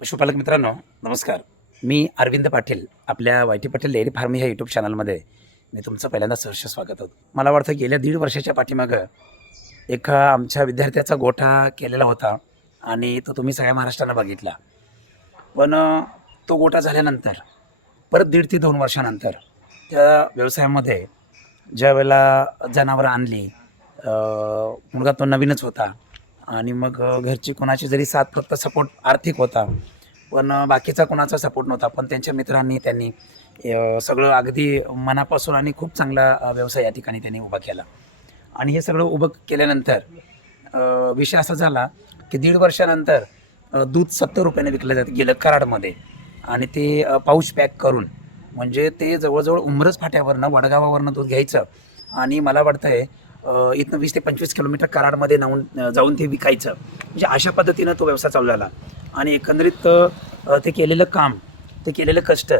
पशुपालक मित्रांनो नमस्कार. मी अरविंद पाटील. आपल्या वाय.टी. पाटील डेअरी फार्म ह्या यूट्यूब चॅनलमध्ये मी तुमचं पहिल्यांदा सहर्ष स्वागत होतं. मला वाटतं गेल्या 1.5 वर्षाच्या पाठीमागं एका आमच्या विद्यार्थ्याचा गोठा केलेला होता आणि तो तुम्ही सगळ्या महाराष्ट्रानं बघितला. पण तो गोठा झाल्यानंतर परत 1.5 ते 2 वर्षानंतर त्या व्यवसायामध्ये ज्यावेळेला जनावरं आणली, मुलगा तो नवीनच होता आणि मग घरची कोणाची जरी साथ फक्त सपोर्ट आर्थिक होता, पण बाकीचा कोणाचा सपोर्ट नव्हता. पण त्यांच्या मित्रांनी त्यांनी सगळं अगदी मनापासून आणि खूप चांगला व्यवसाय या ठिकाणी त्यांनी उभा केला. आणि हे सगळं उभं केल्यानंतर विषय असा झाला की 1.5 वर्षानंतर दूध 70 रुपयाने विकलं जातं गेलं कराडमध्ये. आणि ते पाऊच पॅक करून, म्हणजे ते जवळजवळ उंबरज फाट्यावरनं वडगावावरनं दूध घ्यायचं आणि मला वाटतंय इथनं 20 ते 25 किलोमीटर कराडमध्ये जाऊन ते विकायचं. म्हणजे अशा पद्धतीनं तो व्यवसाय चालू झाला. आणि एकंदरीत ते केलेलं काम, ते केलेलं कष्ट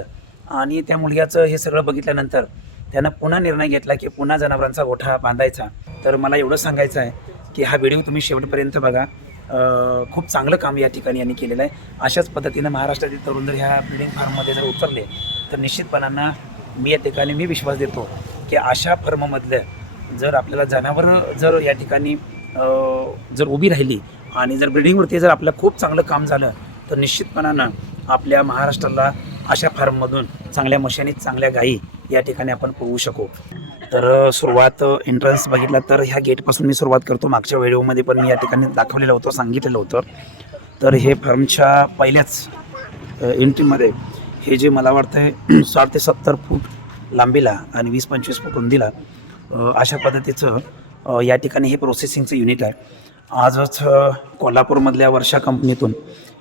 आणि त्या मुलग्याचं हे सगळं बघितल्यानंतर त्यानं पुन्हा निर्णय घेतला की पुन्हा जनावरांचा गोठा बांधायचा. तर मला एवढं सांगायचं आहे की हा व्हिडिओ तुम्ही शेवटपर्यंत बघा. खूप चांगलं काम या ठिकाणी यांनी केलेलं आहे. अशाच पद्धतीनं महाराष्ट्रातील तरुण जर ह्या ब्रीडिंग फार्ममध्ये जर उतरले तर निश्चितपणानं मी या ठिकाणी विश्वास देतो की अशा फर्ममधलं जर आपल्याला जनावरं जर या ठिकाणी जर उभी राहिली आणि जर ब्रिडिंगवरती जर आपलं खूप चांगलं काम झालं तर निश्चितपणानं आपल्या महाराष्ट्राला अशा फार्ममधून चांगल्या मशानी, चांगल्या गायी या ठिकाणी आपण पोहू शकू. तर सुरुवात एंट्रन्स बघितला तर ह्या गेटपासून मी सुरुवात करतो. मागच्या व्हिडिओमध्ये पण मी या ठिकाणी दाखवलेलं होतं, सांगितलेलं होतं. तर हे फार्मच्या पहिल्याच एंट्रीमध्ये हे जे मला वाटतं 60 ते 70 फूट लांबीला आणि 20-25 फूट रुंदीला अशा पद्धतीचं या ठिकाणी हे प्रोसेसिंगचं युनिट आहे. आजच कोल्हापूरमधल्या वर्षा कंपनीतून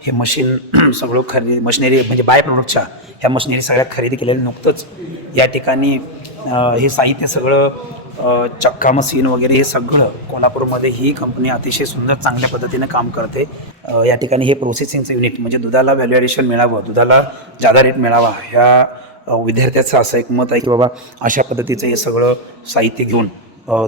हे मशीन सगळं मशिनरी म्हणजे बाय प्रोडक्टच्या ह्या मशिनरी सगळ्या खरेदी केलेल्या. नुकतंच या ठिकाणी हे साहित्य सगळं चक्का मशीन वगैरे हे सगळं कोल्हापूरमध्ये ही कंपनी अतिशय सुंदर चांगल्या पद्धतीनं काम करते. या ठिकाणी हे प्रोसेसिंगचं युनिट म्हणजे दुधाला व्हॅल्यू ॲडिशन मिळावं, दुधाला जादा रेट मिळावा, ह्या विद्यार्थ्याचं असं एक मत आहे की बाबा अशा पद्धतीचं हे सगळं साहित्य घेऊन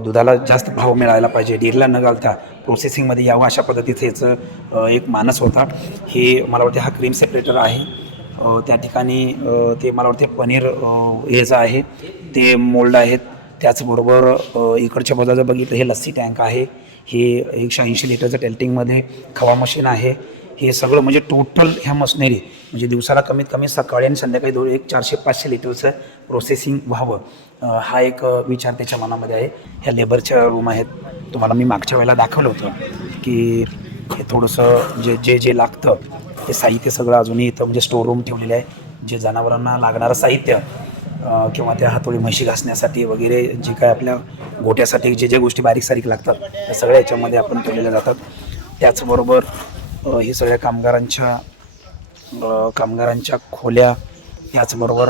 दुधाला जास्त भाव मिळायला पाहिजे, डेअरीला न घालता प्रोसेसिंगमध्ये यावं, अशा पद्धतीचं याचं एक मानस होता. हे मला वाटते हा क्रीम सेपरेटर आहे. त्या ठिकाणी ते मला वाटते पनीर हेचं आहे, ते मोल्ड आहेत. त्याचबरोबर इकडच्या बाजूला बघितलं हे लस्सी टँक आहे. हे 180 लिटरचं टेल्टिंगमध्ये खवा मशीन आहे. हे सगळं म्हणजे टोटल ह्या मशिनरी म्हणजे दिवसाला कमीत कमी सकाळी आणि संध्याकाळी एक 400-500 लिटरचं प्रोसेसिंग व्हावं, हा एक विचार त्याच्या मनामध्ये आहे. ह्या लेबरच्या रूम आहेत. तुम्हाला मी मागच्या वेळेला दाखवलं होतं की हे थोडंसं जे लागतं ते साहित्य सगळं अजूनही इथं म्हणजे स्टोर रूम ठेवलेलं आहे. जे जनावरांना लागणारं साहित्य किंवा त्या हातोडी म्हशी घासण्यासाठी वगैरे जे काय आपल्या गोट्यासाठी जे गोष्टी बारीक सारीक लागतात त्या सगळ्या याच्यामध्ये आपण ठेवलेल्या जातात. त्याचबरोबर हे सगळ्या कामगारांच्या खोल्या, त्याचबरोबर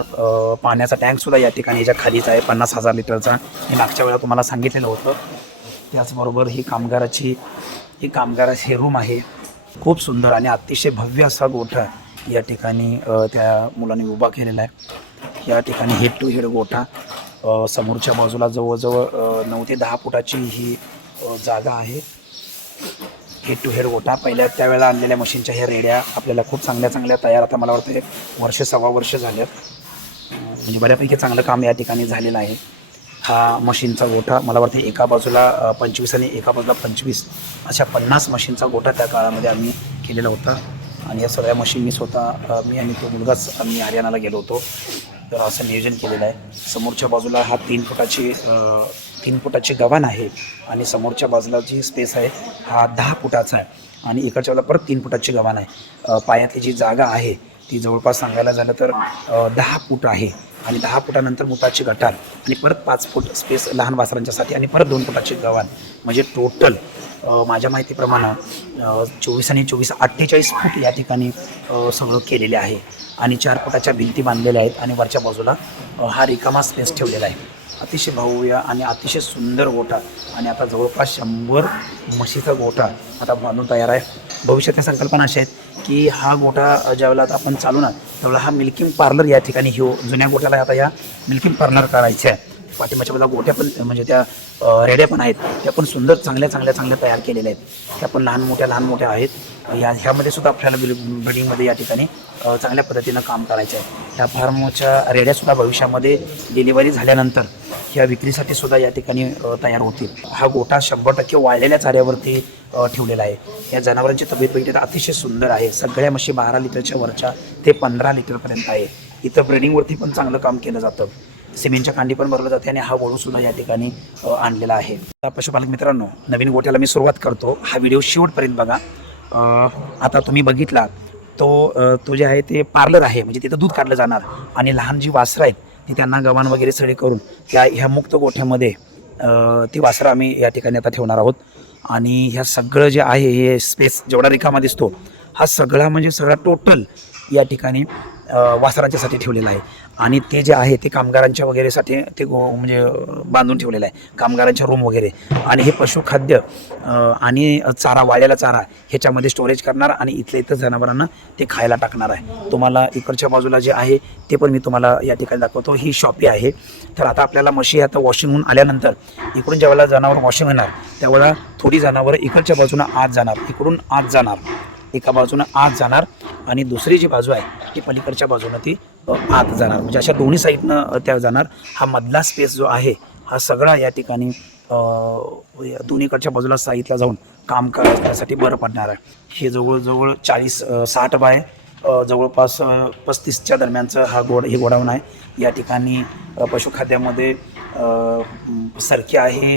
पाण्याचा टँकसुद्धा या ठिकाणी याच्या खालीच आहे 50,000 लिटरचा. हे मागच्या वेळेला तुम्हाला सांगितलेलं होतं. त्याचबरोबर ही कामगाराची रूम आहे. खूप सुंदर आणि अतिशय भव्य असा गोठा या ठिकाणी त्या मुलांनी उभा केलेला आहे. या ठिकाणी हेड टू हेड गोठा, समोरच्या बाजूला जवळजवळ 9 ते 10 फुटाची ही जागा आहे. हेड टू हेड गोठा. पहिल्या त्यावेळेला आणलेल्या मशीनच्या ह्या रेड्या आपल्याला खूप चांगल्या तयार, आता मला वाटतं 1-1.25 वर्ष झालं, म्हणजे बऱ्यापैकी चांगलं काम या ठिकाणी झालेलं आहे. हा मशीनचा गोठा मला वाटतं एका बाजूला 25 आणि एका बाजूला 25 अशा 50 मशीनचा गोठा त्या काळामध्ये आम्ही केलेला होता. आणि या सगळ्या मशीन मी आणि तो मुलगाच आम्ही हरियाणाला गेलो होतो. तर असं नियोजन केलेलं आहे. समोरच्या बाजूला हा 3 फुटाची गव्हाण आहे आणि समोरच्या बाजूला जी स्पेस आहे हा 10 फुटाचा आहे आणि इकडच्या बाजूला परत 3 फुटाची गव्हाण आहे. पायातली जी जागा आहे ती जवळपास सांगायला झालं तर 10 फूट आहे आणि 10 फुटानंतर मुताची गटार आणि परत 5 फूट स्पेस लहान वासरांच्यासाठी आणि परत 2 फुटाची गव्हाण, म्हणजे टोटल माझ्या माहितीप्रमाणे 24 आणि 24 48 फूट या ठिकाणी सगळं केलेले आहे. आणि 4 फुटाच्या भिंती बांधलेल्या आहेत आणि वरच्या बाजूला हा रिकामा स्पेस ठेवलेला आहे. अतिशय भव्य आणि अतिशय सुंदर गोठा. आणि आता जवळपास 100 म्हशीचा गोठा आता बांधून तयार आहे. भविष्याच्या संकल्पना अशा आहेत की हा गोठा ज्यावेळेला आता आपण चालू ना त्यावेळेला हा मिल्किंग पार्लर या ठिकाणी जुन्या गोठ्याला आता या मिल्किंग पार्लर करायचं आहे. पाठिंबाच्या बाजूला गोट्या पण म्हणजे त्या रेड्या पण आहेत, त्या पण सुंदर चांगल्या तयार केलेल्या आहेत. त्या पण लहान मोठ्या आहेत. ह्यामध्ये सुद्धा आपल्याला ब्रीडिंगमध्ये या ठिकाणी चांगल्या पद्धतीनं काम करायचं आहे. ह्या फार्मच्या रेड्यासुद्धा भविष्यामध्ये डिलिव्हरी झाल्यानंतर ह्या विक्रीसाठी सुद्धा या ठिकाणी तयार होतील. हा गोठा 100% वाळलेल्या चाऱ्यावरती ठेवलेला आहे. या जनावरांची तब्येत बघितली अतिशय सुंदर आहे. सगळ्या म्हशी 12 लिटरच्या वरच्या ते 15 लिटरपर्यंत आहे. इथं ब्रीडिंगवरती पण चांगलं काम केलं जातं. सिमेंटच्या कांडी पण भरलं जाते आणि हा वळूसुद्धा या ठिकाणी आणलेला आहे. पशुपालक मित्रांनो, नवीन गोठ्याला मी सुरुवात करतो. हा व्हिडिओ शेवटपर्यंत बघा. आता तुम्ही बघितला तो जे आहे ते पार्लर आहे, म्हणजे तिथं दूध काढलं जाणार आणि लहान जी वासरं आहेत ती त्यांना गव्हाण वगैरे सडे करून ह्या मुक्त गोठ्यामध्ये ती वासरं आम्ही या ठिकाणी आता ठेवणार आहोत. आणि ह्या सगळं जे आहे हे स्पेस जेवढा रिकामा दिसतो हा सगळा टोटल या ठिकाणी वासरांच्यासाठी ठेवलेला आहे. आणि ते जे आहे ते कामगारांच्या वगैरेसाठी ते म्हणजे बांधून ठेवलेलं आहे, कामगारांच्या रूम वगैरे. आणि हे पशुखाद्य आणि चारा, वाळलेला चारा ह्याच्यामध्ये स्टोरेज करणार आणि इथं जनावरांना ते खायला टाकणार आहे. तुम्हाला इकडच्या बाजूला जे आहे ते पण मी तुम्हाला या ठिकाणी दाखवतो. ही शॉपी आहे. तर आता आपल्याला म्हशी आता वॉशिंग होऊन आल्यानंतर इकडून ज्यावेळेला जनावर वॉशिंग होणार त्यावेळेला थोडी जनावरं इकडच्या बाजूनं आत जाणार, इकडून आत जाणार, एका बाजूनं आत जाणार आणि दुसरी जी बाजू आहे ती पलीकडच्या बाजूनं ती आत जाणार. म्हणजे अशा दोन्ही साईडनं त्या जाणार. हा मधला स्पेस जो आहे हा सगळा या ठिकाणी दोन्हीकडच्या बाजूला साईडला जाऊन काम करण्यासाठी बरं पडणार आहे. हे जवळजवळ 40-60 बाय जवळपास 35च्या दरम्यानचं हे गोडाऊन आहे. या ठिकाणी पशुखाद्यामध्ये सरकी आहे,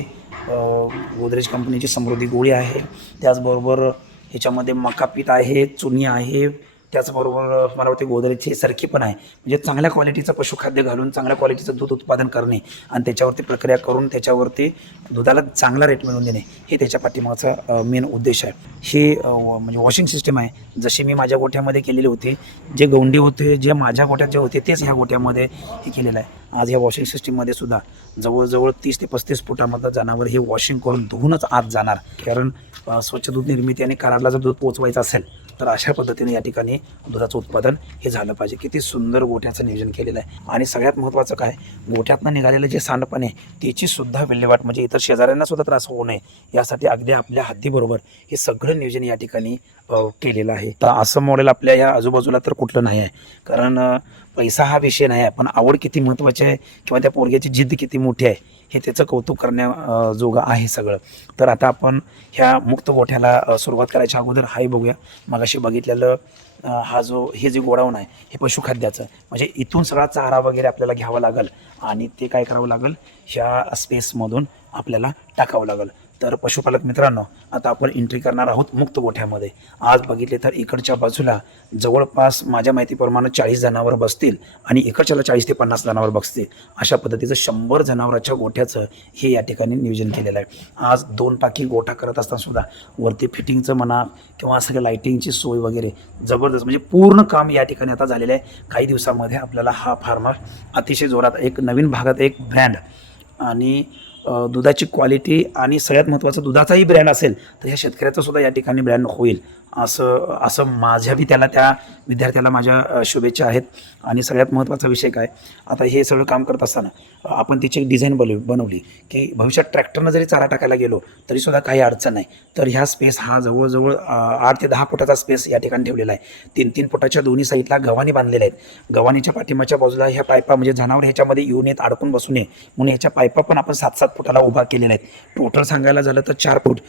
गोदरेज कंपनीची समृद्धी गोळी आहे, त्याचबरोबर ह्याच्यामध्ये मका पीठ आहे, चुनी आहे, त्याचबरोबर मला वाटते गोदरेजची सरकी पण आहे. म्हणजे चांगल्या क्वालिटीचं पशुखाद्य घालून चांगल्या क्वालिटीचं दूध उत्पादन करणे आणि त्याच्यावरती प्रक्रिया करून त्याच्यावरती दुधाला चांगला रेट मिळवून देणे हे त्याच्या पाठीमागचा मेन उद्देश आहे. ही म्हणजे वॉशिंग सिस्टीम आहे. जशी मी माझ्या गोठ्यामध्ये केलेली होती, जे गौंडी होते जे माझ्या गोठ्यात जे होते तेच ह्या गोठ्यामध्ये हे केलेलं आहे. आज ह्या वॉशिंग सिस्टीममध्ये सुद्धा जवळजवळ 30 ते 35 फुटामधलं जनावर हे वॉशिंग करून धुवूनच आत जाणार. कारण स्वच्छ दूध निर्मिती आणि कराडला जर दूध पोचवायचं असेल तर अशा पद्धतीने या ठिकाणी दुधाचं उत्पादन हे झालं पाहिजे. किती सुंदर गोठ्याचं नियोजन केलेलं आहे. आणि सगळ्यात महत्त्वाचं काय, गोठ्यातनं निघालेलं जे सांडपाणी त्याची सुद्धा विल्हेवाट म्हणजे इतर शेजाऱ्यांना सुद्धा त्रास होऊ नये यासाठी अगदी आपल्या हद्दीबरोबर हे सगळं नियोजन या ठिकाणी केलेलं आहे. तर असं मॉडेल आपल्या या आजूबाजूला तर कुठलं नाही आहे. कारण पैसा हा विषय नाही आहे, पण आवड किती महत्त्वाची आहे किंवा त्या पोरग्याची जिद्द किती मोठी आहे हे त्याचं कौतुक करण्याजोगं आहे सगळं. तर आता आपण ह्या मुक्त गोठ्याला सुरुवात करायच्या अगोदर हाही बघूया. मगाशी बघितलेलं हे जे गोडाऊन आहे हे पशुखाद्याचं, म्हणजे इथून सगळा चारा वगैरे आपल्याला घ्यावा लागेल आणि ते काय करावं लागेल, ह्या स्पेसमधून आपल्याला टाकावं लागेल. तर पशुपालक मित्रांनो, आता आपण एंट्री करणार आहोत मुक्त गोठ्यामध्ये. आज बघितले तर इकडच्या बाजूला जवळपास माझ्या माहितीप्रमाणे 40 जनावर बसतील आणि इकडच्याला 40 ते 50 जनावर बसतील. अशा पद्धतीचं 100 जनावरांच्या गोठ्याचं हे या ठिकाणी नियोजन केलेलं आहे. आज 2 टाकी गोठा करत असताना सुद्धा वरती फिटिंगचं म्हणा किंवा सगळं लाईटिंगची सोय वगैरे जबरदस्त, म्हणजे पूर्ण काम या ठिकाणी आता झालेलं आहे. काही दिवसामध्ये आपल्याला हा फार्म अतिशय जोरात एक नवीन भागात एक ब्रँड आणि दुधाची क्वालिटी आणि सगळ्यात महत्त्वाचं दुधाचाही ब्रँड असेल तर ह्या शेतकऱ्याचा सुद्धा या ठिकाणी ब्रँड होईल असं माझ्या बी त्या विद्यार्थ्याला माझ्या शुभेच्छा आहेत. आणि सगळ्यात महत्त्वाचा विषय काय, आता हे सगळं काम करत असताना आपण तिची एक डिझाईन बनवली की भविष्यात ट्रॅक्टरनं जरी चारा टाकायला गेलो तरीसुद्धा काही अडचण नाही. तर ह्या स्पेस हा जवळजवळ 8 ते 10 फुटाचा स्पेस या ठिकाणी ठेवलेला आहे. 3-3 फुटाच्या दोन्ही साईडला गव्हाणी बांधलेल्या आहेत. गव्हाणीच्या पाठीमागच्या बाजूला ह्या पायपा म्हणजे जनावर ह्याच्यामध्ये येऊन येत अडकून बसू नये म्हणून ह्याच्या पायपा पण आपण 7-7 फुटाला उभा केलेल्या आहेत. टोटल सांगायला झालं तर 4 फूट.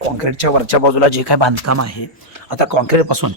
कॉन्क्रीटच्या वरच्या बाजूला जे काय बांधकाम आहे, आता कॉन्क्रीटपासून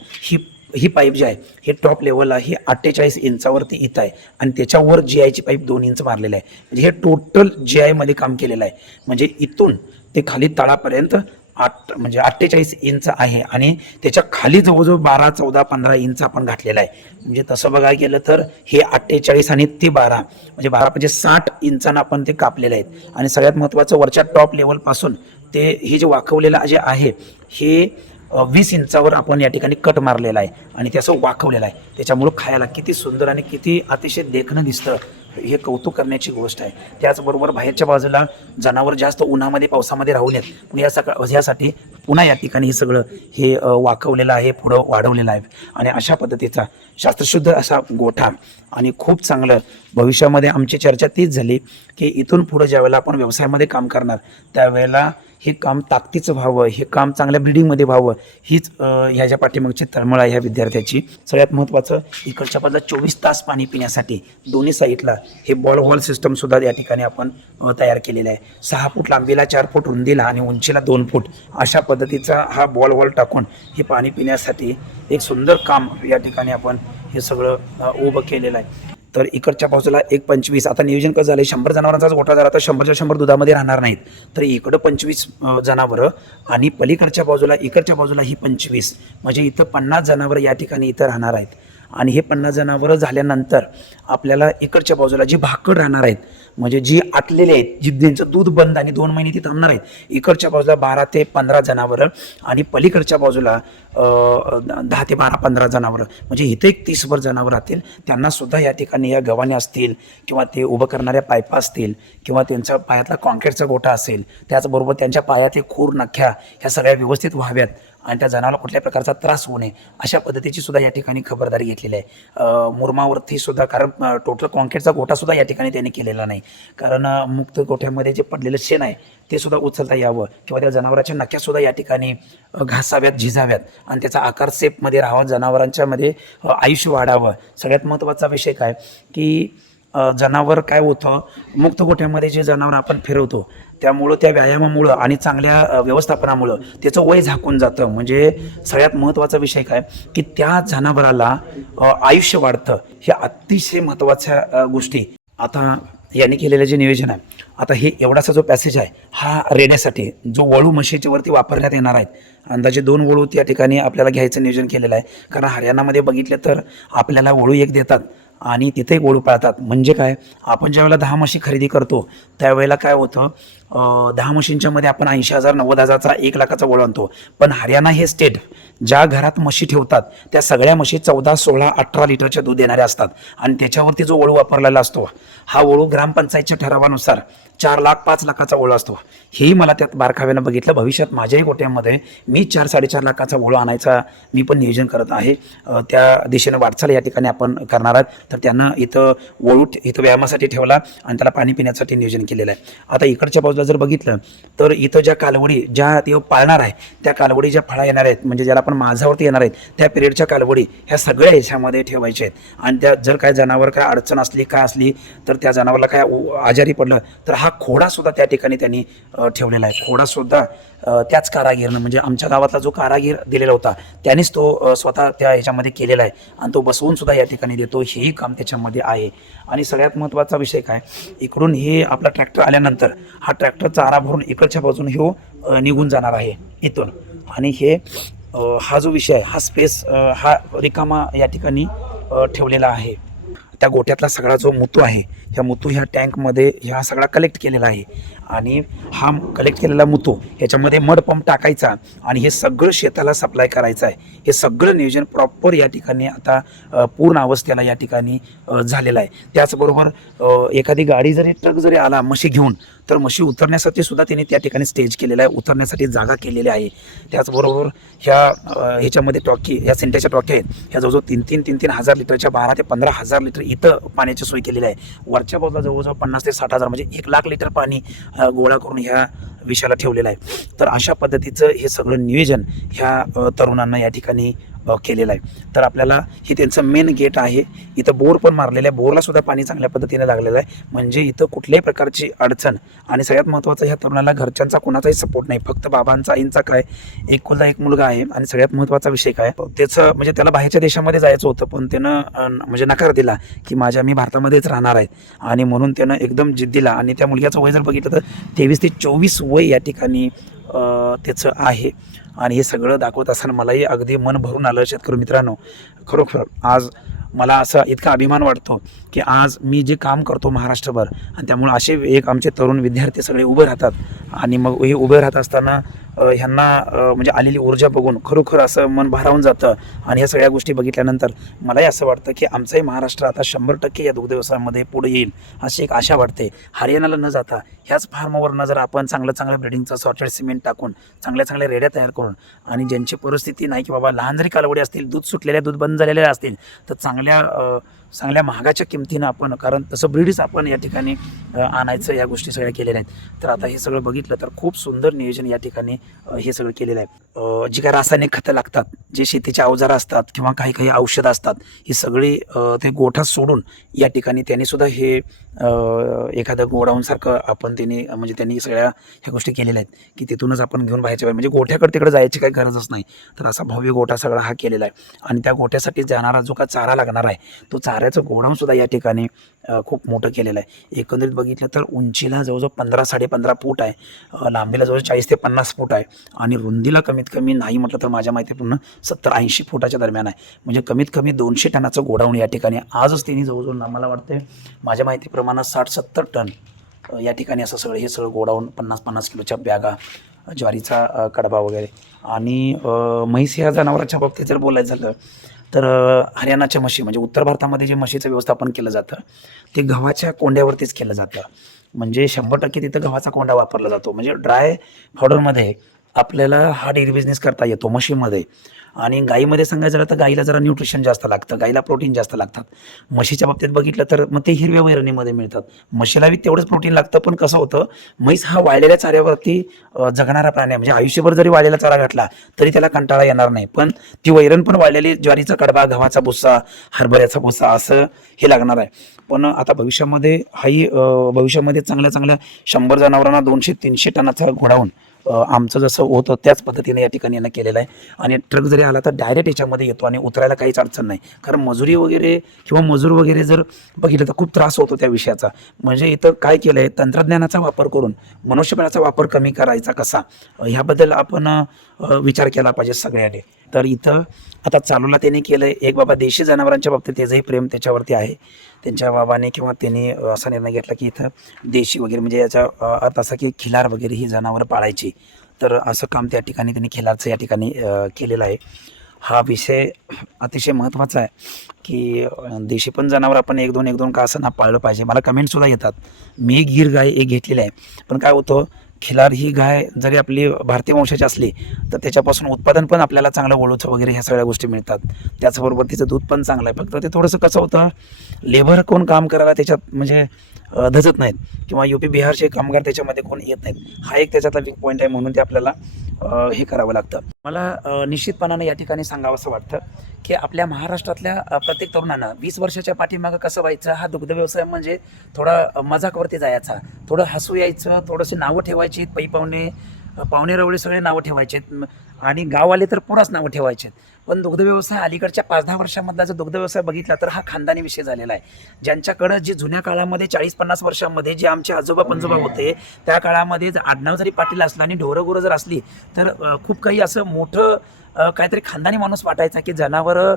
ही पाईप जी आहे हे टॉप लेवलला ही 48 इंचावरती येत आहे आणि त्याच्यावर GIची पाईप 2 इंच मारलेलं आहे. म्हणजे हे टोटल GIमध्ये काम केलेलं आहे. म्हणजे इथून ते खाली तळापर्यंत 48 इंच आहे आणि त्याच्या खाली जवळजवळ 12, 14, 15 इंच आपण घातलेला आहे. म्हणजे तसं बघायला गेलं तर हे 48 आणि ते 12 म्हणजे 12 म्हणजे 60 इंचानं आपण ते कापलेले आहेत. आणि सगळ्यात महत्त्वाचं वरच्या टॉप लेवलपासून ते हे जे वाकवलेलं जे आहे हे 20 इंचावर आपण या ठिकाणी कट मारलेला आहे आणि ते असं वाकवलेलं आहे. त्याच्यामुळं खायला किती सुंदर आणि किती अतिशय देखणं दिसतं, हे कौतुक करण्याची गोष्ट आहे. त्याचबरोबर बाहेरच्या बाजूला जनावर जास्त उन्हामध्ये पावसामध्ये राहू नयेत, पण यासाठी पुन्हा या ठिकाणी हे सगळं हे वाकवलेलं आहे, पुढं वाढवलेलं आहे. आणि अशा पद्धतीचा शास्त्रशुद्ध असा गोठा आणि खूप चांगलं. भविष्यामध्ये आमची चर्चा तीच झाली की इथून पुढं ज्यावेळेला आपण व्यवसायामध्ये काम करणार त्यावेळेला हे काम ताकदीचं व्हावं, हे काम चांगल्या ब्रिडिंगमध्ये व्हावं, हीच ह्याच्या पाठीमागची तळमळ आहे ह्या विद्यार्थ्याची. सगळ्यात महत्त्वाचं इकडच्या बाजूला 24 तास पाणी पिण्यासाठी दोन्ही साईडला हे बॉल वॉल सिस्टमसुद्धा या ठिकाणी आपण तयार केलेलं आहे. 6 फूट लांबीला, 4 फूट रुंदीला आणि उंचीला 2 फूट अशा पद्धतीचा हा बॉल वॉल टाकून हे पाणी पिण्यासाठी एक सुंदर काम या ठिकाणी आपण हे सगळं उभं केलेलं आहे. तर इकडच्या बाजूला 1.25, आता नियोजन कसं झालं, 100 जनावरांचाच गोठा झाला तर 100च्या 100 दुधामध्ये राहणार नाहीत, तर इकडं 25 जनावरं आणि पलीकडच्या बाजूला इकडच्या बाजूला ही 25, म्हणजे इथं 50 जनावरं या ठिकाणी इथं राहणार आहेत. आणि हे 50 जनावरं झाल्यानंतर आपल्याला इकडच्या बाजूला जी भाकड राहणार आहेत, म्हणजे जी आटलेली आहेत, जी त्यांचं दूध बंद आणि 2 महिने ती थांबणार आहेत, इकडच्या बाजूला 12 ते 15 जनावरं आणि पलीकडच्या बाजूला 10 ते 12, 15 जनावरं, म्हणजे इथं एक 30 जनावरं राहतील. त्यांनासुद्धा या ठिकाणी या गव्हाणे असतील किंवा ते उभं करणाऱ्या पायपा असतील किंवा त्यांच्या पायातला कॉन्क्रीटचा गोठा असेल, त्याचबरोबर त्यांच्या पायातले खूर नख्या ह्या सगळ्या व्यवस्थित व्हाव्यात आणि त्या जनावराला कुठल्या प्रकारचा त्रास होऊ नये अशा पद्धतीची सुद्धा या ठिकाणी खबरदारी घेतलेली आहे. मुरमावरती सुद्धा, कारण टोटल कॉन्क्रीटचा गोठासुद्धा या ठिकाणी त्यांनी केलेला नाही, कारण मुक्त गोठ्यामध्ये जे पडलेलं शेण आहे ते सुद्धा उचलता यावं किंवा त्या जनावरांच्या नख्यासुद्धा या ठिकाणी घासाव्यात, झिजाव्यात आणि त्याचा आकार सेपमध्ये राहावा, जनावरांच्यामध्ये आयुष्य वाढावं. सगळ्यात महत्त्वाचा विषय काय की जनावर काय होतं, मुक्त गोठ्यामध्ये जे जनावर आपण फिरवतो त्यामुळं, त्या व्यायामामुळं आणि चांगल्या व्यवस्थापनामुळं त्याचं वय झाकून जातं. म्हणजे सगळ्यात महत्त्वाचा विषय काय की त्या जनावराला आयुष्य वाढतं. हे अतिशय महत्त्वाच्या गोष्टी. आता यांनी केलेलं जे नियोजन आहे, आता हे एवढासा जो पॅसेज आहे हा रेड्यासाठी जो वळू म्हशीच्या वरती वापरण्यात येणार आहेत, अंदाजे 2 वळू त्या ठिकाणी आपल्याला घ्यायचं नियोजन केलेलं आहे. कारण हरियाणामध्ये बघितलं तर आपल्याला वळू एक देतात आणि तिथे वळू पाळतात. म्हणजे काय, आपण ज्यावेळेला 10 म्हशी खरेदी करतो त्यावेळेला काय होतं, 10 म्हशींच्या मध्ये आपण 80,000 90,000चा 1 लाखाचा वळू आणतो. पण हरियाणा हे स्टेट ज्या घरात म्हशी ठेवतात त्या सगळ्या म्हशी 14, 16, 18 लिटरच्या दूध देणाऱ्या असतात आणि त्याच्यावरती जो वळू वापरलेला असतो हा वळू ग्रामपंचायतच्या ठरावानुसार 4 लाख 5 लाखाचा वळू असतो. हेही मला त्यात बारकाव्यानं बघितलं. भविष्यात माझ्याही गोट्यामध्ये मी 4-4.5 लाखाचा वळू आणायचा मी पण नियोजन करत आहे. त्या दिशेनं वाटचाल या ठिकाणी आपण करणार आहोत. तर त्यांना इथं वळू इथं व्यायामासाठी ठेवला आणि त्याला पाणी पिण्यासाठी नियोजन केलेलं आहे. आता इकडच्या बाजूला जर बघितलं तर इथं ज्या कालवडी ज्या ते पाळणार आहे त्या कालवडी ज्या फळा येणार आहेत, म्हणजे ज्याला आपण माझावरती येणार आहेत त्या पिरियडच्या कालवडी ह्या सगळ्या ह्याच्यामध्ये ठेवायच्या आहेत. आणि त्या जर काय जनावर काय अडचण असली काय असली तर त्या जनावरला काय आजारी पडलं तर हा खोडासुद्धा त्या ठिकाणी त्यांनी ठेवलेला आहे. खोडासुद्धा त्याच कारागीरनं, म्हणजे आमच्या गावातला जो कारागीर दिलेला होता त्यानेच तो स्वतः त्या ह्याच्यामध्ये केलेला आहे आणि तो बसवून सुद्धा या ठिकाणी देतो. हेही काम त्याच्यामध्ये आहे. आणि सगळ्यात महत्त्वाचा विषय काय, इकडून हे आपला ट्रॅक्टर आल्यानंतर हा ट्रॅक्टर चारा भरून इकडच्या बाजूने ह्यो निघून जाणार आहे इथून. आणि हे हा जो विषय आहे हा स्पेस हा रिकामा या ठिकाणी ठेवलेला आहे. त्या गोठ्यातला सगळा जो मुतू आहे ह्या मुतू ह्या टँकमध्ये ह्या सगळा कलेक्ट केलेला आहे आणि हा कलेक्ट केलेला मुतू ह्याच्यामध्ये मड पंप टाकायचा आणि हे सगळं शेताला सप्लाय करायचं आहे. हे सगळं नियोजन प्रॉपर या ठिकाणी आता पूर्ण अवस्थेला या ठिकाणी झालेलं आहे. त्याचबरोबर एखादी गाडी जरी ट्रक जरी आला म्हशी घेऊन तर म्हशी उतरण्यासाठी सुद्धा त्यांनी त्या ठिकाणी स्टेज केलेला आहे, उतरण्यासाठी जागा केलेली आहे. त्याचबरोबर ह्याच्यामध्ये टॉकी ह्या सिंट्याच्या टॉकी आहेत ह्या जवळजवळ 3-3 हजार लिटरच्या 12 ते 15 हजार लिटर इथं पाण्याची सोय केलेली आहे. वरच्या बाजूला जवळजवळ 50 ते 60 हजार म्हणजे 1 लाख लिटर पाणी गोळा करून ह्या विषयाला ठेवलेलं आहे. तर अशा पद्धतीचं हे सगळं नियोजन ह्या तरुणांना या ठिकाणी केलेलं आहे. तर आपल्याला हे त्यांचं मेन गेट आहे. इथं बोर पण मारलेलं आहे, बोरला सुद्धा पाणी चांगल्या पद्धतीने लागलेलं आहे. म्हणजे इथं कुठल्याही प्रकारची अडचण आणि सगळ्यात महत्त्वाचं ह्या तरुणाला घरच्यांचा कोणाचाही सपोर्ट नाही, फक्त बाबांचा आईंचा काय एकुलता एक मुलगा आहे. आणि सगळ्यात महत्त्वाचा विषय काय, त्याचं म्हणजे त्याला बाहेरच्या देशामध्ये जायचं होतं पण त्यानं म्हणजे नकार दिला की मी भारतामध्येच राहणार आहे आणि म्हणून त्यानं एकदम जिद्दीला. आणि त्या मुलग्याचं वय जर बघितलं तर 23 ते 24 वय या ठिकाणी त्याचं आहे. आणि हे सगळं दाखवत असताना मलाही अगदी मन भरून आलं. शेतकरी मित्रांनो, खरोखर आज मला असा इतका अभिमान वाटतो की आज मी जे काम करतो महाराष्ट्रभर आणि त्यामुळे असे एक आमचे तरुण विद्यार्थी सगळे उभे राहतात आणि मग हे उभे राहत असताना ह्यांना म्हणजे आलेली ऊर्जा बघून खरोखर असं मन भारावून जातं. आणि ह्या सगळ्या गोष्टी बघितल्यानंतर मलाही असं वाटतं की आमचाही महाराष्ट्र आता 100% या दुग्ध व्यवसायामध्ये पुढे येईल अशी एक आशा वाटते. हरियाणाला न जाता ह्याच फार्मवर जर आपण चांगलं चांगलं सॉर्टेड सिमेंट टाकून चांगल्या रेड्या तयार करून, आणि ज्यांची परिस्थिती नाही की बाबा लहान जरी कालवडी असतील, दूध बंद झालेल्या असतील, तर चांगल्या महागाच्या किमतीनं आपण, कारण तसं ब्रीडच आपण या ठिकाणी आणायचं, या गोष्टी सगळ्या केलेल्या आहेत. तर आता हे सगळं बघितलं तर खूप सुंदर नियोजन या ठिकाणी हे सगळं केलेलं आहे. जी काही रासायनिक खतं लागतात, जे शेतीचे अवजारं असतात किंवा काही औषधं असतात, ही सगळी ते गोठा सोडून या ठिकाणी त्यांनी सुद्धा हे एखादं गोडाऊनसारखं आपण त्यांनी सगळ्या ह्या गोष्टी केलेल्या आहेत की तिथूनच आपण घेऊन बाहेरच्या म्हणजे गोठ्याकडे तिकडे जायची काही गरजच नाही. तर असा भव्य गोठा सगळा हा केलेला आहे. आणि त्या गोठ्यासाठी जाणारा जो का चारा लागणार आहे, तो चाऱ्याचं गोडाऊन सुद्धा या ठिकाणी खूप मोठं केलेलं आहे. एकंदरीत बघितलं तर उंचीला जवळजवळ 15-15.5 फूट आहे, लांबीला जवळ 40 ते 50 फूट आहे, आणि रुंदीला कमीत कमी नाही म्हटलं तर माझ्या माहितीपूर्ण 70-80 फुटाच्या दरम्यान आहे. म्हणजे कमीत कमी 200 टनाचं गोडाऊन या ठिकाणी आजच त्यांनी जवळजवळ मला वाटते माझ्या माहितीप्रमाणे 60-70 टन या ठिकाणी असं हे सगळं गोडाऊन, 50-50 किलोच्या बॅगा, ज्वारीचा कडबा वगैरे. आणि म्हैस ह्या जनावराच्या बाबतीत जर बोलायचं झालं तर हरियाणाच्या म्हशी म्हणजे उत्तर भारतामध्ये जे म्हशीचं व्यवस्थापन केलं जातं ते गव्हाच्या कोंड्यावरतीच केलं जातं. म्हणजे 100% तिथं गव्हाचा कोंडा वापरला जातो. म्हणजे ड्राय पावडरमध्ये आपल्याला हा डेअरी बिझनेस करता येतो म्हशीमध्ये. आणि गाईमध्ये सांगायचं झालं तर गाईला जरा न्यूट्रिशन जास्त लागतं, गाईला प्रोटीन जास्त लागतात. म्हशीच्या बाबतीत बघितलं तर मग ते हिरव्या वैरणीमध्ये मिळतात. म्हशीलाही तेवढंच प्रोटीन लागतं, पण कसं होतं, म्हैस हा वाळलेल्या चाऱ्यावरती जगणारा प्राणी आहे. म्हणजे आयुष्यभर जरी वाळलेला चारा घातला तरी त्याला कंटाळा येणार नाही. पण ती वैरण पण वाळलेली, ज्वारीचा कडबा, गव्हाचा भुस्सा, हरभऱ्याचा भुस्सा असं हे लागणार आहे. पण आता भविष्यामध्ये चांगल्या 100 जनावरांना 200-300 टनाचा घोडावून आमचं जसं होतं त्याच पद्धतीने या ठिकाणी यांना केलेलं आहे. आणि ट्रक जरी आला तर डायरेक्ट याच्यामध्ये येतो आणि उतरायला काहीच अडचण नाही. कारण मजुरी वगैरे किंवा मजूर वगैरे जर बघितलं तर खूप त्रास होतो त्या विषयाचा. म्हणजे इथं काय केलं आहे, तंत्रज्ञानाचा वापर करून मनुष्यबळाचा वापर कमी करायचा कसा, ह्याबद्दल आपण विचार केला पाहिजे सगळ्यांनी. तर इथं आता चालूला त्यांनी केलं आहे एक बाबा देशी जनावरांच्या बाबतीत त्याचंही प्रेम त्याच्यावरती आहे. त्यांच्या बाबाने किंवा त्यांनी असा निर्णय घेतला की इथं देशी वगैरे म्हणजे याचा अर्थ असा की खिलार वगैरे ही जनावरं पाळायची. तर असं काम त्या ठिकाणी त्यांनी खिलारचं या ठिकाणी केलेलं आहे. हा विषय अतिशय महत्त्वाचा आहे की देशी पण जनावर आपण एक दोन का असं ना पाळलं पाहिजे. मला कमेंटसुद्धा येतात. मी एक गीर गाय एक घेतलेली आहे, पण काय होतं, खिलार ही गाय जरी आपली भारतीय वंशाची असली तर त्याच्यापासून उत्पादन पण आपल्याला चांगलं वळूचं वगैरे ह्या सगळ्या गोष्टी मिळतात. त्याचबरोबर तिचं दूध पण चांगलं आहे. फक्त ते थोडंसं कसं होतं, लेबर कोण काम करायला त्याच्यात म्हणजे धजत नाहीत किंवा UP बिहारचे कामगार त्याच्यामध्ये कोण येत नाहीत. हा एक त्याच्यातला वीक पॉईंट आहे, म्हणून ते आपल्याला हे करावं लागतं. मला निश्चितपणानं या ठिकाणी सांगावं असं वाटतं की आपल्या महाराष्ट्रातल्या प्रत्येक तरुणांना 20 वर्षाच्या पाठीमागं कसं व्हायचं, हा दुग्ध व्यवसाय म्हणजे थोडा मजाकवरती जायचा, थोडं हसू यायचं, थोडंसं नावं ठेवायची, पाहुणे रवळे सगळे नावं ठेवायचे आणि गाववाले तर पुराच नावं ठेवायचे. पण दुग्ध व्यवसाय अलीकडच्या 5-10 वर्षामधला जर दुग्ध व्यवसाय बघितला तर हा खानदानी विषय झालेला आहे. ज्यांच्याकडं जे जुन्या काळामध्ये 40-50 वर्षांमध्ये जे आमचे आजोबा पंजोबा होते, त्या काळामध्ये आडनाव जरी पाटील असलं आणि ढोरं जर असली तर खूप काही असं मोठं काहीतरी खानदानी माणूस वाटायचा की जनावरं,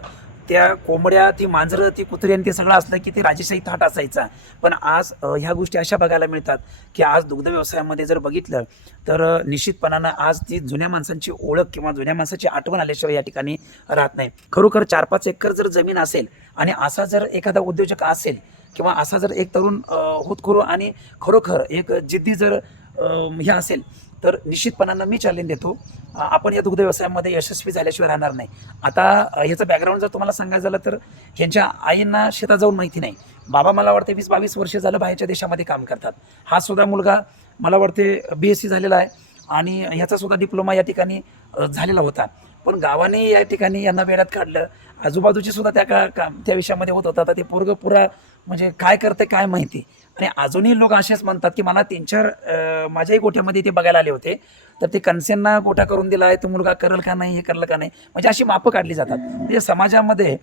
त्या कोंबड्या, ती मांजरं, ती कुत्री आणि ते सगळं असलं की ते राजेशाही थाट असायचा. पण आज ह्या गोष्टी अशा बघायला मिळतात की आज दुग्ध व्यवसायामध्ये जर बघितलं तर निश्चितपणानं आज ती जुन्या माणसांची ओळख किंवा जुन्या माणसाची आठवण आल्याशिवाय या ठिकाणी राहत नाही. खरोखर 4-5 एकर जर जमीन असेल आणि असा जर एखादा उद्योजक असेल किंवा असा जर एक तरुण होतकरू आणि खरोखर एक जिद्दी जर हे असेल तर निश्चितपणानं मी चॅलेंज देतो, आपण या दुग्ध व्यवसायामध्ये यशस्वी झाल्याशिवाय राहणार नाही. आता ह्याचं बॅकग्राऊंड जर तुम्हाला सांगायचं झालं तर ह्यांच्या आईंना शेतात जाऊन माहिती नाही. बाबा मला वाटते 20-22 वर्ष झालं बाहेरच्या देशामध्ये काम करतात. हा सुद्धा मुलगा मला वाटते BSc झालेला आहे आणि ह्याचा सुद्धा डिप्लोमा या ठिकाणी झालेला होता. पण गावाने या ठिकाणी यांना वेळात काढलं. आजूबाजूचे सुद्धा त्या विषयामध्ये होत होता. आता ते पोरगं पुरा म्हणजे काय करते काय माहिती. आणि अजूनही लोक असेच म्हणतात की मला 3-4 माझ्याही गोठ्यामध्ये ते बघायला आले होते, तर ते कणसेंना गोठा करून दिला आहे, तो मुलगा करेल का नाही, हे करलं का नाही, म्हणजे अशी मापं काढली जातात. म्हणजे समाजामध्ये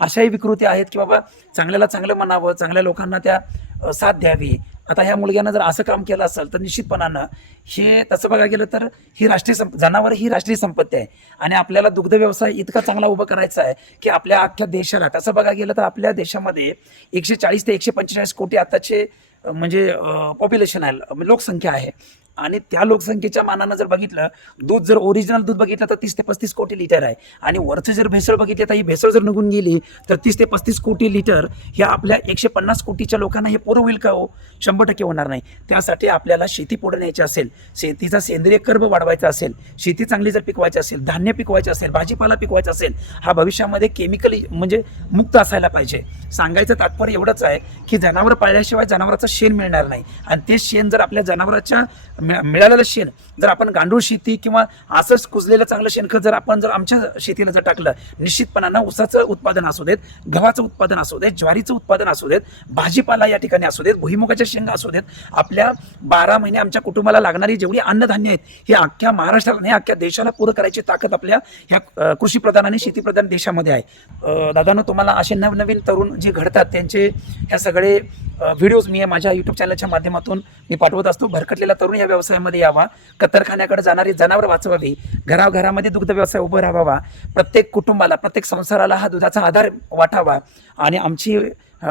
अशाही विकृती आहेत की बाबा चांगल्याला चांगलं म्हणावं, चांगल्या लोकांना त्या साथ द्यावी. आता ह्या मुलग्यानं जर असं काम केलं असेल तर निश्चितपणानं हे तसं बघायला गेलं तर ही जनावर ही राष्ट्रीय संपत्ती आहे आणि आपल्याला दुग्ध व्यवसाय इतका चांगला उभा करायचा आहे की आपल्या अख्ख्या देशाला, तसं बघायला गेलं तर आपल्या देशामध्ये 140 ते 145 कोटी आताचे म्हणजे पॉप्युलेशन आहे, लोकसंख्या आहे. आणि त्या लोकसंख्येच्या मानानं जर बघितलं, दूध जर ओरिजिनल दूध बघितलं तर 30 ते 35 कोटी लिटर आहे, आणि वरचं जर भेसळ बघितली तर ही भेसळ जर निघून गेली तर 30 ते 35 कोटी लिटर ह्या आपल्या 150 कोटीच्या लोकांना हे पुरं होईल का हो? 100% होणार नाही. त्यासाठी आपल्याला शेती पुढे न्यायची असेल, शेतीचा सेंद्रिय कर्ब वाढवायचा असेल, शेती चांगली जर पिकवायची असेल, धान्य पिकवायचं असेल, भाजीपाला पिकवायचा असेल, हा भविष्यामध्ये केमिकल म्हणजे मुक्त असायला पाहिजे. सांगायचं तात्पर्य एवढंच आहे की जनावर पाळल्याशिवाय जनावराचं शेण मिळणार नाही, आणि ते शेण जर आपल्या जनावराच्या मिळालेलं शेण जर आपण गांडूळ शेती किंवा असंच कुजलेलं चांगलं शेणखत जर आपण जर आमच्या शेतीला जर टाकलं, निश्चितपणानं ऊसाचं उत्पादन असू देत, गव्हाचं उत्पादन असू देत, ज्वारीचं उत्पादन असू देत, भाजीपाला या ठिकाणी असू देत, भुईमुगाच्या शेंगा असू देत, आपल्या 12 महिने आमच्या कुटुंबाला लागणारी जेवढी अन्नधान्य आहेत हे अख्ख्या महाराष्ट्राला नाही अख्ख्या देशाला पुरं करायची ताकद आपल्या ह्या कृषीप्रधान आणि शेतीप्रधान देशामध्ये आहे. दादांनो, तुम्हाला असे नवनवीन तरुण जे घडतात त्यांचे ह्या सगळे व्हिडिओज मी माझ्या यूट्यूब चॅनलच्या माध्यमातून मी पाठवत असतो. भरकटलेला तरुण या व्यवसायामध्ये यावा, कत्तरखान्याकडे जाणारी जनावर वाचवावी, घराघरामध्ये दुग्ध व्यवसाय उभं राहावा, प्रत्येक कुटुंबाला प्रत्येक संसाराला हा दुधाचा आधार वाटावा, आणि आमची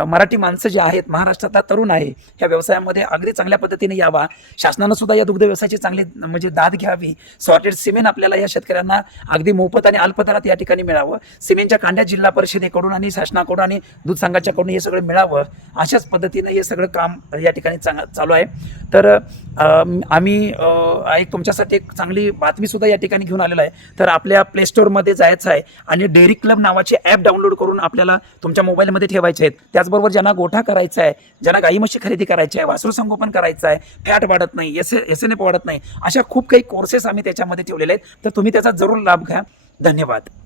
मराठी माणसं जी आहेत, महाराष्ट्रातला तरुण आहे, ह्या व्यवसायामध्ये अगदी चांगल्या पद्धतीने यावा. शासनानं सुद्धा या दुग्ध व्यवसायाची चांगली म्हणजे दाद घ्यावी. सॉर्टेड सिमेंट आपल्याला या शेतकऱ्यांना अगदी मोफत आणि अल्प दरात या ठिकाणी मिळावं. सिमेंटच्या कांड्या जिल्हा परिषदेकडून आणि शासनाकडून आणि दूध संघाच्याकडून हे सगळं मिळावं. अशाच पद्धतीनं हे सगळं काम या ठिकाणी चालू आहे. तर आम्ही एक तुमच्यासाठी एक चांगली बातमी सुद्धा या ठिकाणी घेऊन आलेला आहे. तर आपल्या प्ले स्टोअरमध्ये जायचं आहे आणि डेअरी क्लब नावाचे ॲप डाउनलोड करून आपल्याला तुमच्या मोबाईलमध्ये ठेवायचे आहेत. त्याचबरोबर ज्यांना गोठा करायचा आहे, ज्यांना गाई म्हशी खरेदी करायची आहे, वासरू संगोपन करायचं आहे, फॅट वाढत नाही, एसएनएफ वाढत नाही, अशा खूप काही कोर्सेस आम्ही त्याच्यामध्ये ठेवलेले आहेत. तर तुम्ही त्याचा जरूर लाभ घ्या. धन्यवाद.